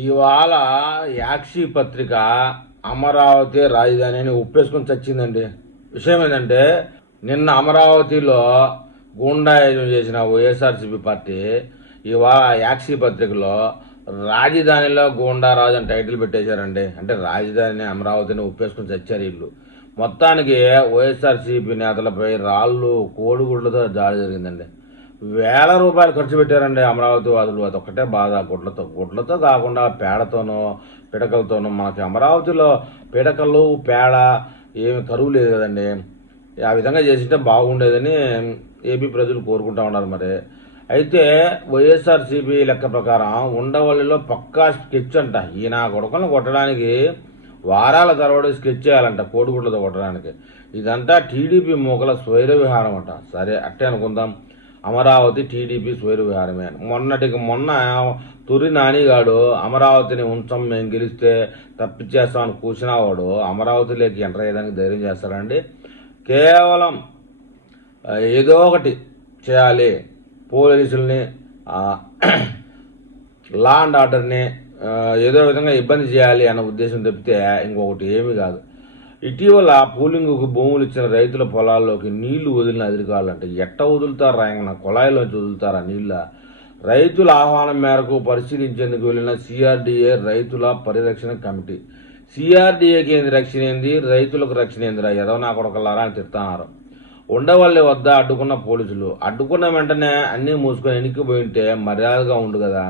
ఇవాళ యాక్షి పత్రిక అమరావతి రాజధాని అని ఒప్పేసుకొని చచ్చిందండి. విషయం ఏంటంటే నిన్న అమరావతిలో గూండాయుధం చేసిన వైఎస్ఆర్సీపీ పార్టీ ఇవాళ యాక్షి పత్రికలో రాజధానిలో గూండారాజు అని టైటిల్ పెట్టేశారండి. అంటే రాజధాని అమరావతిని ఒప్పేసుకొని చచ్చారు వీళ్ళు. మొత్తానికి వైఎస్ఆర్సీపీ నేతలపై రాళ్ళు కోడిగుడ్లతో దాడి జరిగిందండి. వేల రూపాయలు ఖర్చు పెట్టారండి అమరావతి వాదులు. అదొక్కటే బాధ. గుడ్లతో కాకుండా పేడతోనో పిడకలతోనో. మనకి అమరావతిలో పిడకలు పేడ ఏమి కరువు లేదు కదండి. ఆ విధంగా చేసింటే బాగుండేదని ఏపీ ప్రజలు కోరుకుంటా ఉన్నారు. మరి అయితే వైఎస్ఆర్సీపీ లెక్క ప్రకారం ఉండవల్లిలో పక్కా స్కెచ్ అంట. ఈయన కొడుకులను కొట్టడానికి వారాల తరబడి స్కెచ్ చేయాలంట, కోడిగుడ్లతో కొట్టడానికి. ఇదంతా టీడీపీ మూకల స్వైర విహారం అంట. సరే అట్టే అనుకుందాం, అమరావతి టీడీపీ స్వైర విహారమే. మొన్నటికి మొన్న తురి నానిగాడు అమరావతిని ఉంచం, మేము గెలిస్తే తప్పించేస్తామని కూర్చున్నా వాడు అమరావతిలోకి ఎంటర్ అయ్యేదానికి ధైర్యం చేస్తారండి. కేవలం ఏదో ఒకటి చేయాలి, పోలీసుల్ని లా అండ్ ఆర్డర్ని ఏదో విధంగా ఇబ్బంది చేయాలి అన్న ఉద్దేశం తప్పితే ఇంకొకటి ఏమీ కాదు. ఇటీవల పోలింగ్కు భూములు ఇచ్చిన రైతుల పొలాల్లోకి నీళ్లు వదిలిన అధికారులంటే ఎట్ట వదులుతారా? ఆయన కుళాయిలోంచి వదులుతారా నీళ్ళ? రైతుల ఆహ్వానం మేరకు పరిశీలించేందుకు వెళ్లిన సిఆర్డీఏ రైతుల పరిరక్షణ కమిటీ. సిఆర్డీఏకి ఏంది రక్షణ ఏంది, రైతులకు రక్షణ ఏందిరా ఎదవ నా కొడకలారా అని తిడుతున్నారు. ఉండవల్లి వద్ద అడ్డుకున్న పోలీసులు. అడ్డుకున్న వెంటనే అన్నీ మూసుకొని వెనక్కిపోయి ఉంటే మర్యాదగా ఉండు కదా.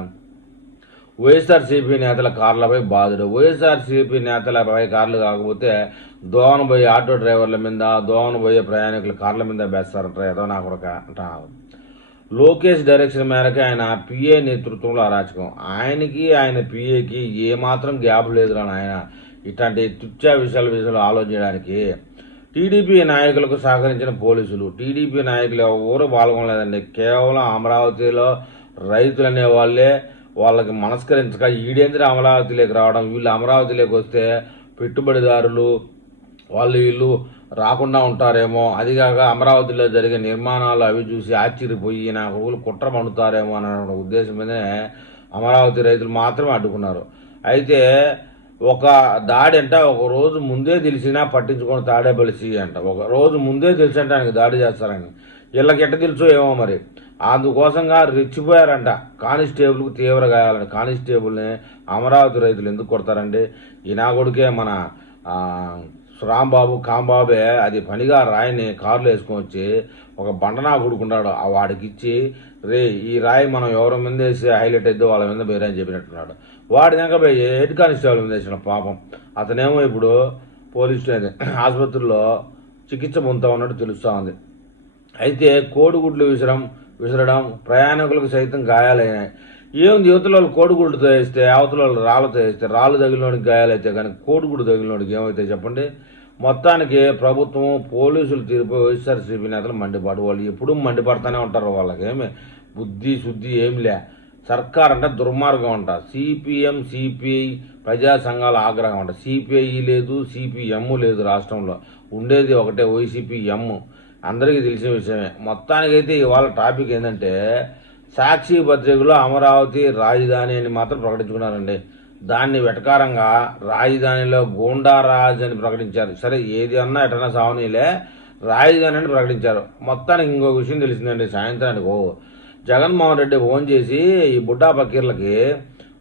వైఎస్ఆర్సీపీ నేతల కార్లపై బాధుడు. వైఎస్ఆర్సీపీ నేతలపై కార్లు కాకపోతే దోవన పోయే ఆటో డ్రైవర్ల మీద, దోవన పోయే ప్రయాణికుల కార్ల మీద వేస్తారంట ఏదో నా కొడక అంటున్నారు. లోకేష్ డైరెక్షన్ మేరకు ఆయన పిఏ నేతృత్వంలో అరాచకం. ఆయనకి ఆయన పిఏకి ఏమాత్రం గ్యాప్ లేదురా ఆయన ఇట్లాంటి తుచ్చా విషయాలు ఆలోచించడానికి. టీడీపీ నాయకులకు సహకరించిన పోలీసులు. టీడీపీ నాయకులు ఎవరు పాల్గొనలేదండి. కేవలం అమరావతిలో రైతులు అనే వాళ్ళే వాళ్ళకి మనస్కరించక ఈడేంద్ర అమరావతిలోకి రావడం, వీళ్ళు అమరావతిలోకి వస్తే పెట్టుబడిదారులు వీళ్ళు రాకుండా ఉంటారేమో, అదిగాక అమరావతిలో జరిగే నిర్మాణాలు అవి చూసి ఆశ్చర్యపోయి నా కొడుకులు కుట్ర పండుతారేమో అన్న ఉద్దేశం మీదనే అమరావతి రైతులు మాత్రమే అడ్డుకున్నారు. అయితే ఒక దాడి అంట ఒక రోజు ముందే తెలిసినా పట్టించుకొని తాడేపల్లి అంట. ఒక రోజు ముందే తెలిసంటే ఆయనకి దాడి చేస్తారని వీళ్ళకి ఎట్ట తెలుసో ఏమో మరి. అందుకోసంగా రెచ్చిపోయారంట. కానిస్టేబుల్కు తీవ్ర గాయాలండి. కానిస్టేబుల్ని అమరావతి రైతులు ఎందుకు కొడతారండి? ఈ నా కొడుకే మన రాంబాబు కాంబాబే అది పనిగా రాయిని కారులో వేసుకొని వచ్చి ఒక బండనా పుడుకున్నాడు. ఆ వాడికి ఇచ్చి ఈ రాయి మనం ఎవరి మీద వేసి హైలైట్ అయితే వాళ్ళ మీద బేరని చెప్పినట్టున్నాడు. వాడి దాకా హెడ్ కానిస్టేబుల్ మీద వేసిన పాపం. అతనేమో ఇప్పుడు పోలీస్ ఆసుపత్రిలో చికిత్స పొందుతా ఉన్నట్టు తెలుస్తూ ఉంది. అయితే కోడిగుడ్లు విసరడం ప్రయాణికులకు సైతం గాయాలైనాయి. ఏముంది, యువతల వాళ్ళు కోడిగుడ్డుతో వేస్తే అవతల వాళ్ళు రాళ్ళతో వేస్తే రాళ్ళు తగిలినోడికి గాయాలైతే కానీ కోడిగుడ్డు తగిలినోడికి ఏమైతే చెప్పండి. మొత్తానికి ప్రభుత్వం పోలీసులు తీరుపై వైఎస్ఆర్సీపీ నేతలు మండిపాటు. వాళ్ళు ఎప్పుడూ మండిపడుతూనే ఉంటారు. వాళ్ళకి ఏమి బుద్ధి శుద్ధి ఏమి లే. సర్కార్ అంటే దుర్మార్గం అంట. సిపిఎం సిపిఐ ప్రజా సంఘాల ఆగ్రహం అంట. సిపిఐ లేదు, సిపిఎం లేదు. రాష్ట్రంలో ఉండేది ఒకటే వైసీపీఎం. అందరికీ తెలిసిన విషయమే. మొత్తానికైతే ఇవాళ టాపిక్ ఏంటంటే సాక్షి పత్రికలో అమరావతి రాజధాని అని మాత్రం ప్రకటించుకున్నారండి. దాన్ని వెటకారంగా రాజధానిలో గూండారాజ్ అని ప్రకటించారు. సరే ఏది అన్నా ఎటన్నా సావనీలే, రాజధాని అని ప్రకటించారు. మొత్తానికి ఇంకో విషయం తెలిసిందండి. సాయంత్రానికి జగన్మోహన్ రెడ్డి ఫోన్ చేసి ఈ బుడ్డా పకీర్లకి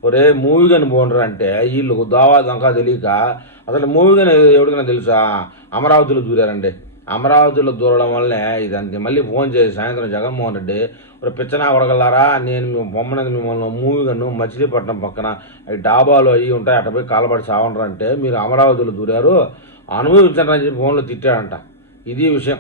ఒరే మూవీ గని పోండ్రు అంటే వీళ్ళు దావా దంకా తెలియక అసలు మూవీ గని ఎవరికైనా తెలుసా అమరావతిలో దూరారండి. అమరావతిలో దూరడం వల్లనే ఇదంతే. మళ్ళీ ఫోన్ చేసి సాయంత్రం జగన్మోహన్ రెడ్డి ఒక పిచ్చనా కొడగలరా, నేను బొమ్మనది మిమ్మల్ని మూవీ గన్ను మచిలీపట్నం పక్కన అవి డాబాలు అవి ఉంటాయి అట్ట పోయి కాలబడి సావండ్రు అంటే మీరు అమరావతిలో దూరారు అనుభవించండి అని చెప్పి ఫోన్లో తిట్టాడంట. ఇది విషయం.